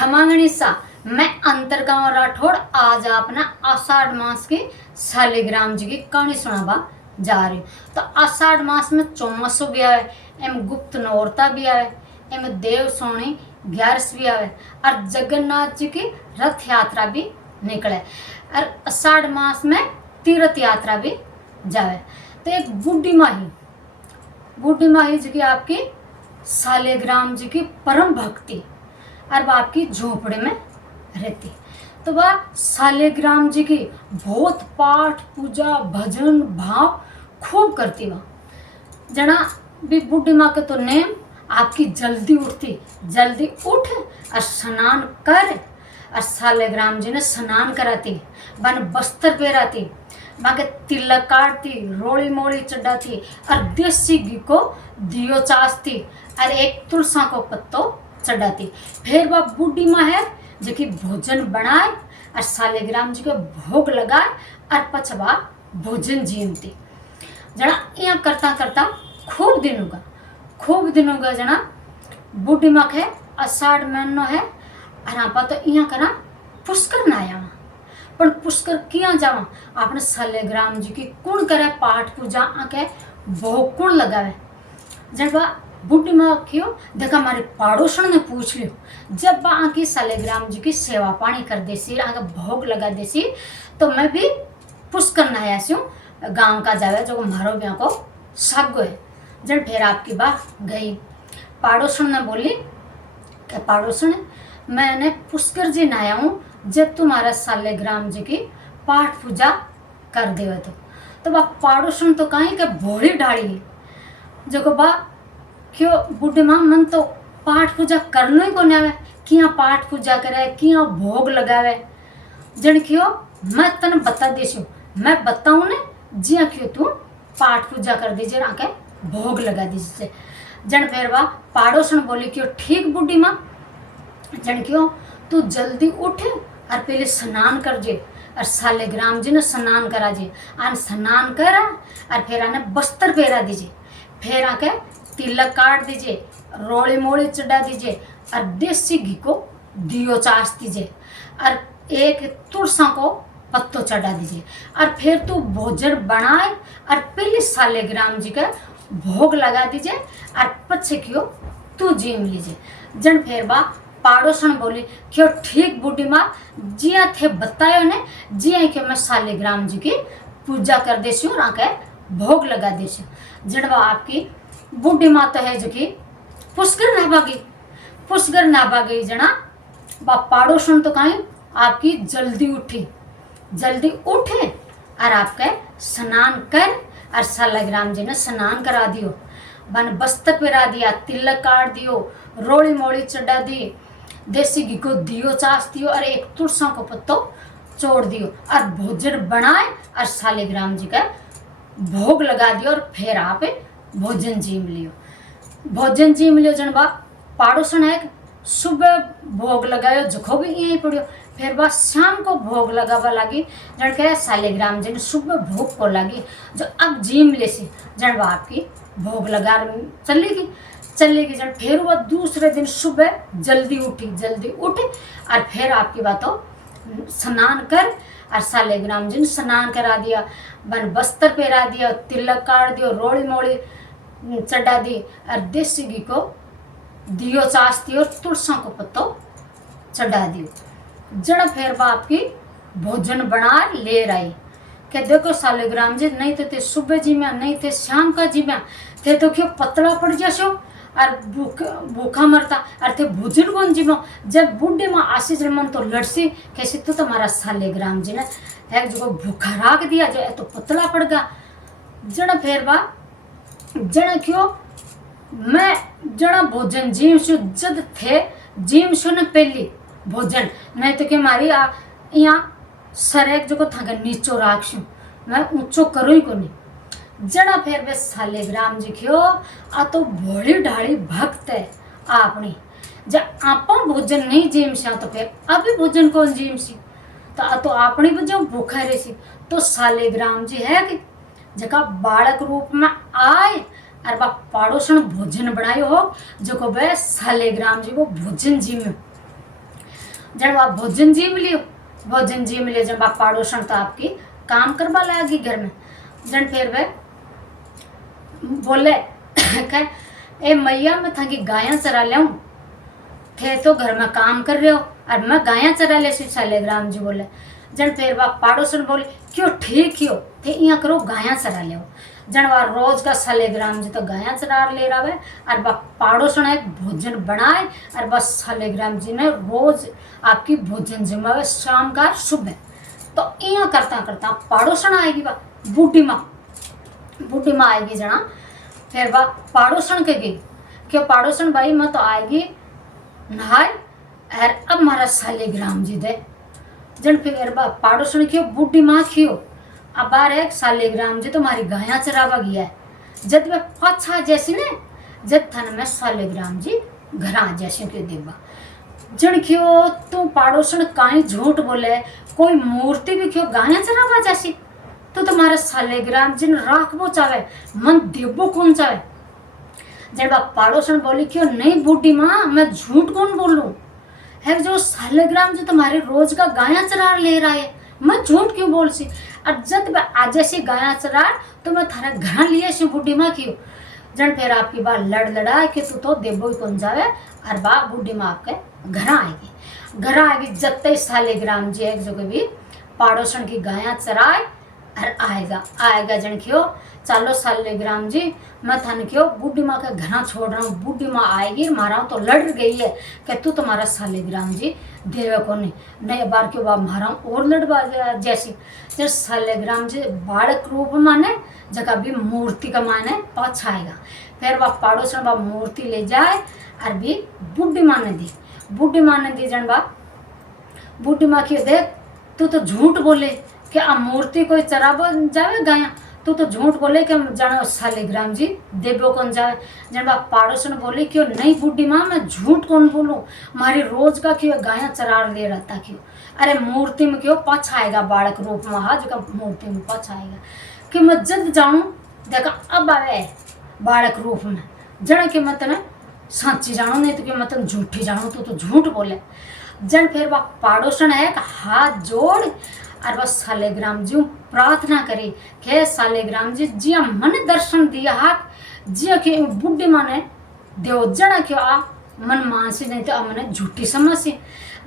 खमांगणी सा मैं अंतरगांव राठौड़ आज अपना आषाढ़ मास की शालिग्राम जी की कहानी सुनावा जा रही हूँ। तो आषाढ़ मास में चौमासो भी आवे, एम गुप्त नौरता भी आवे, एम देव सोनी 11 भी आवे और जगन्नाथ जी की रथ यात्रा भी निकले और आषाढ़ मास में तीर्थ यात्रा भी जावे। तो एक बूढ़ी माही जी की आपकी शालिग्राम जी की परम भक्ति और वह आपकी झोपड़े में रहती। तो वह शालिग्राम जी की बहुत पाठ पूजा भजन भाव खूब करती। वह जना भी बूढ़ी माँ के तो नेम आपकी जल्दी उठती, जल्दी उठ और स्नान कर और शालिग्राम जी ने स्नान कराती, बन बस्तर पहराती, बाके तिलक काटती, रोड़ी मोड़ी चढ़ाती और देसी घी को दियो चासती और एक तुलसा को पत्तो चढ़ाती। फिर वह बूढ़ी माँ है जो कि भोजन बनाए और शालिग्राम जी को भोग लगाए और पछवा भोजन जीमती। जना यहाँ करता करता खूब दिन होगा जना बूढ़ी माँ है आषाढ़ महीनो है और आप तो यहाँ करा पुष्कर ना आया पर पुष्कर किया जावा आपने शालिग्राम जी की कुण करे पाठ पूजा आके भोग कुण लगावे। जब बूढ़ी माँ क्यों देखा हमारे पड़ोसन ने पूछ लियो जब वह आके शालिग्राम जी की सेवा पानी कर देसी आगे भोग लगा देसी तो मैं भी पुष्कर नहाया सी गाँव का जावे जो मारो ब्याह को सागो है। जब फिर आपकी बात गई पड़ोसन ने बोली कि पड़ोसन मैंने पुष्कर जी नहाया हूँ जब तुम्हारा शालिग्राम जी की पाठ पूजा कर देवे तो वह पड़ोसन तो कहीं के भोली ढाड़ी जो को बा क्यों बूढ़ी माँ मन तो पाठ पूजा करना ही को नहीं आवे किया पाठ पूजा करे किया भोग लगावे। जन क्यों मैं तने बता देसी मैं बताऊँ ने जिया क्यों तू पाठ पूजा कर दीजिए आके भोग लगा दीजिए। जन फिर वह पड़ोसन बोली क्यों ठीक बूढ़ी माँ जन क्यों तू जल्दी उठ और पहले स्नान कर जे और शालिग्राम जी ने स्नान करा जे आन स्नान करा और फिर आने बस्तर पहरा दीजिए, फिर आके तिलक काट दीजिए, रोड़ी मोड़ी चढ़ा दीजिए और देसी घी को दियो चास दीजिए और एक तुलसा को पत्तो चढ़ा दीजिए और फिर तू भोजन बनाए और पहले शालिग्राम जी का भोग लगा दीजिए और पछे क्यों तू जीम लीजिए। जन फिर बा पड़ोसन बोली क्यों ठीक बूढ़ी माँ जिया थे बतायो ने जिया क्यों मैं शालिग्राम जी की पूजा कर देसी हूँ आके भोग लगा देसी हूँ। जड़वा आपकी बूढ़ी माँ तो है जो कि पुष्कर ना भागी जना बा पड़ोसन तो कहीं आपकी जल्दी उठे और आपके स्नान कर और शालिग्राम जी ने स्नान करा दियो, बन बस्तर पहरा दिया, तिलक काट दियो, रोड़ी मोड़ी चढ़ा दी, देसी घी को दियो चास दियो और एक तुलसा को पत्तो छोड़ दियो और भोजन बनाए और शालिग्राम जी का भोग लगा दियो और फिर आप भोजन जीम लियो। जन बा पड़ोसन है सुबह भोग लगायो जखो भी यहीं पड़ियो फिर बा शाम को भोग लगावा लगी जन कह शालिग्राम जी ने सुबह भोग को लगी जो अब जीम ले सी जन बा आपकी भोग लगा चलेगी जन फिर वह दूसरे दिन सुबह जल्दी उठी और फिर आपकी बातों स्नान कर और शालिग्राम जी ने स्नान करा दिया, बन बस्तर पहरा दिया, तिलक काट दियो, रोड़ी मोड़ी चढ़ा दी और देसी घी को दियो चास दियो और तुलसा को पत्तो चढ़ा दियो। जड़ फिर बा आपकी भोजन बना ले रही कि देखो शालिग्राम जी नहीं तो ते सुबह जी में नहीं थे शाम का जी में थे तो क्यों पतला पड़ जाशो और भूखा मरता और थे भोजन कौन जी में जब बूढ़े माँ आशीष मन तो लड़सी कैसे तो तुम्हारा शालिग्राम जी ने है जो भूखा राख दिया जो तो पतला पड़ गया। जड़ फिर बा जड़ क्यों मैं जड़ा भोजन जीम शु जद थे जीम शु ने पहली भोजन नहीं तो कि मारी यहाँ सरेक जो को था नीचो राखशु मैं ऊंचो करूँ ही को नहीं। जड़ा फिर वे शालिग्राम जी क्यों आ तो बड़ी ढाड़ी भक्त है आपनी जब आपा भोजन नहीं जीम सी तो फिर अभी भोजन कौन जीम सी तो आपनी भी जो भूखा रही सी तो शालिग्राम जी है कि जका बालक रूप में आए और बा पड़ोसन भोजन बनायो हो जो को वे शालिग्राम जी को भोजन जी में जब आप भोजन जीव लियो, भोजन जीव लियो, जब आप पाड़ोसन तो आपकी काम करवा लागी घर में। जन फिर वे बोले कह ए मैया मैं थाकी गायां चरा ले, थे तो घर में काम कर रहे हो और मैं गायां चरा ले। शालिग्राम जी बोले। जन फिर वह पाड़ोसन बोले क्यों ठीक ही हो, थे यहाँ करो गायां चरा ले। जन वह रोज का शालिग्राम जी तो गायां चरा ले रहा है और वह पाड़ोसन एक भोजन बनाए और बस शालिग्राम जी ने रोज आपकी भोजन जिम्मेवार शाम का सुबह। तो यहाँ करता करता पाड़ोसन आएगी वह बूढ़ी माँ, बूढ़ी माँ आएगी जना। फिर वह पाड़ोसन के गई क्यों पाड़ोसन भाई मैं तो आएगी नहाए और अब मारा शालिग्राम जी दे। जन फिर पाड़ोसन क्यों बूढ़ी माँ क्यों अब बार एक शालिग्राम जी तो मारी गाया चरावा गया है। जब वह पाछा जैसी ने जब थन में शालिग्राम जी घरा जैसे के देवा। जन क्यों तू पाड़ोसन काई झूठ बोले, कोई मूर्ति भी क्यों गाया चरावा जैसी, तो तुम्हारा शालिग्राम जी ने राखबो चाहे मन देवो कौन चाहे। जब आप पाड़ोसन बोली क्यों नहीं बूढ़ी माँ मैं झूठ कौन बोलूं, है जो शालिग्राम जी तुम्हारे रोज का गाया चरार ले रहा है, मैं झूठ क्यों बोल सी। और जब आज ऐसी गाया चरार तो मैं थारा घर लिए सी बूढ़ी माँ क्यों। जन फिर आपकी बात लड़ लड़ा कि तू तो देवो ही कौन जावे और बा बूढ़ी माँ आपके घर आएगी। घर आएगी जब तक शालिग्राम जी एक जगह भी पाड़ोसन की गाया चराए और आएगा जन क्यों चलो शालिग्राम जी मैं थन क्यों बूढ़ी माँ के घर छोड़ रहा हूँ। बूढ़ी माँ आएगी मारा तो लड़ गई है कि तू तुम्हारा शालिग्राम जी देवे को नहीं बार क्यों बा मारा और लड़वा जैसी। जब शालिग्राम जी बालक रूप माने जगह भी मूर्ति का माने पाछा आएगा। फिर वह पाड़ोसन वह मूर्ति ले जाए और भी बूढ़ी माँ ने दी। बूढ़ी माँ ने दी जन बा बूढ़ी माँ की देख तू तो झूठ बोले कि आ मूर्ति कोई चराबो जावे गाया, तू तो झूठ बोले कि जानो शालिग्राम जी देवो कौन जावे। जब आप पाड़ोसन बोले क्यों नहीं बूढ़ी माँ मैं झूठ कौन बोलूं, हमारी रोज का क्यों गाया चरार ले रहता क्यों। अरे मूर्ति में क्यों पाछा आएगा बालक रूप में, हाँ जो मूर्ति में पाछा आएगा कि मैं जद जाऊं देखा अब आवे बालक रूप में जन कि मैं तेने सच्ची जानो नहीं तो कि मैं तेने झूठी जानो, तू तो झूठ बोले। जन फिर वह पाड़ोसन है हाथ जोड़ और बस शालिग्राम जी प्रार्थना करी कि शालिग्राम जी जिया मन दर्शन दिया हाथ जिया कि बुढ़ी माने देव जना क्यों आ मन मानसी नहीं तो मैंने झूठी समझी।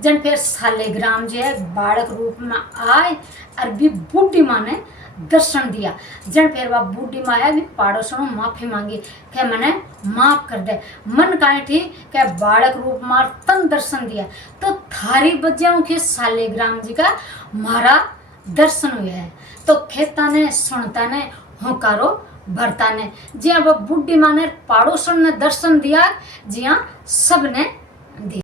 जन फिर शालिग्राम जी है बालक रूप में आए और भी बूढ़ी माँ ने दर्शन दिया। जन फिर वह बूढ़ी माँ है भी पाड़ोसनों माफी मांगी कि मैंने माफ कर दे। मन काहे थी कि बालक रूप मार तन दर्शन दिया तो थारी बजाऊं के शालिग्राम जी का मारा दर्शन हुआ है। तो खेता ने सुनता ने होकारो भरता ने जिया वह बूढ़ी माँ ने पाड़ोसन ने दर्शन दिया, जिया सब ने